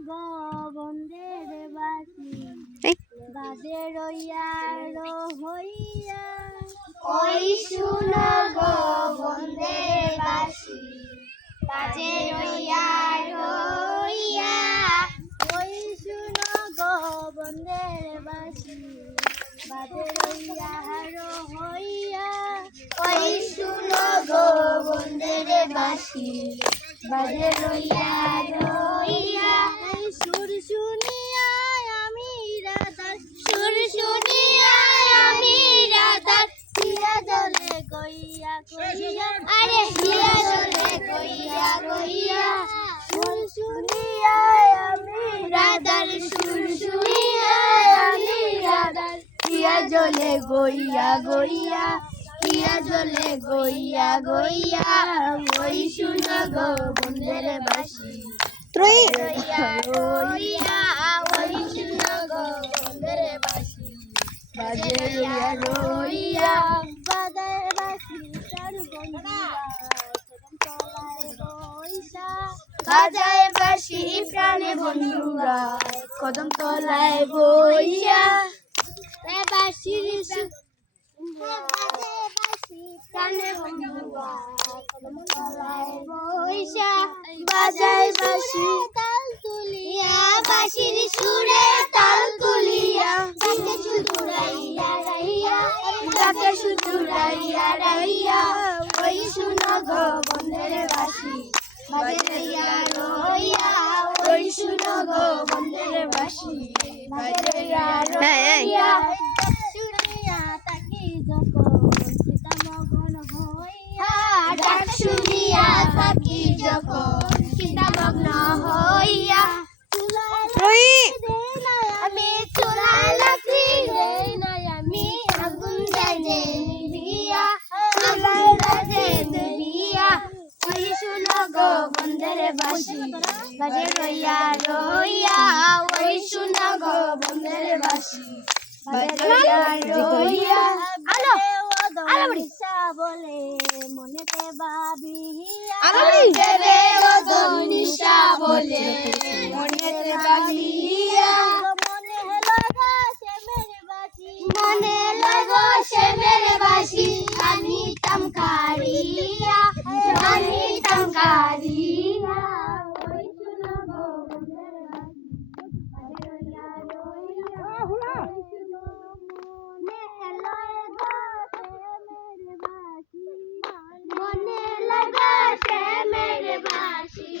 গো বন্দের বাসি বাজে রইয়ার হইয়া ওই শুনো গো বন্দের বাসি বাজে রইয়ার হইয়া ওই শুনো গো বন্দের বাসি বাজে রইয়ার হইয়া ওই শুনো গো বন্দের বাসি বাজে রইয়ার হইয়া সুর শুনিয়া আমি রাধার সুর শুনিয়া আমি রাধার হিয়া জলে কইয়া কইয়া আরে হিয়া জলে কইয়া কইয়া সুর শুনিয়া আমি রাধার সুর শুনিয়া আমি রাধার হিয়া জলে গইয়া গইয়া হিয়া জলে গইয়া গইয়া ওই শুনো গো বন্দের বাসি রইয়া রইয়া ওই শুনো গো বন্দের বাসি বাজে রইয়া রইয়া বাজার বাসি তার বন্ধুরা তলায় বইসা বাজায় বাসি প্রাণে বন্ধুরা কদম তলায় বইয়া বাসির প্রাণে বন্ধুরা কদম তলায় বইসা বাজায় বাসি তাল তুলিয়া বাসির সুরে তাল তুলিয়া তাকে সুতুরাইয়া রাইয়া তাকে সুতুরাইয়া রাইয়া ওই শুনো গো বন্দের বাসি বাজে রইয়া রইয়া ওই শুনো গো বন্দের বাসি বাজে রইয়া রইয়া শুনিয়া তাকি যখন সীতামগন হইয়া ডাক শুনিয়া থাকি যখন চিন্তামগ্ন হইয়া আমি চুলায় লাকড়ি দেই নাই আমি আগুন জ্বালে নিভিয়া চুলায় রাজে দেবিয়া ওই শুনো গো বন্দের বাসি বাজে রইয়া রইয়া ওই শুনো গো বন্দের বাসি বাজে রইয়া রইয়া আলো দিশা বলে মনেতে ভাবিয়া দেবে ও নিশা বলে মনেতে ভাবিয়া মনে লাগা সে মেরে বাসি মনে লাগো সে মেরে বাসি আমি তমকারিয়া আমি তমকারিয়া ওই শুনো গো বন্দের বাসি বাজে রইয়া রইয়া মনে লাগা সে মেরে বাসি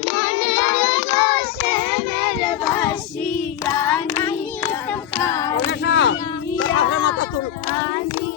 মনে লাগো সে মেরে বাসি আমি তমকারিয়া আমি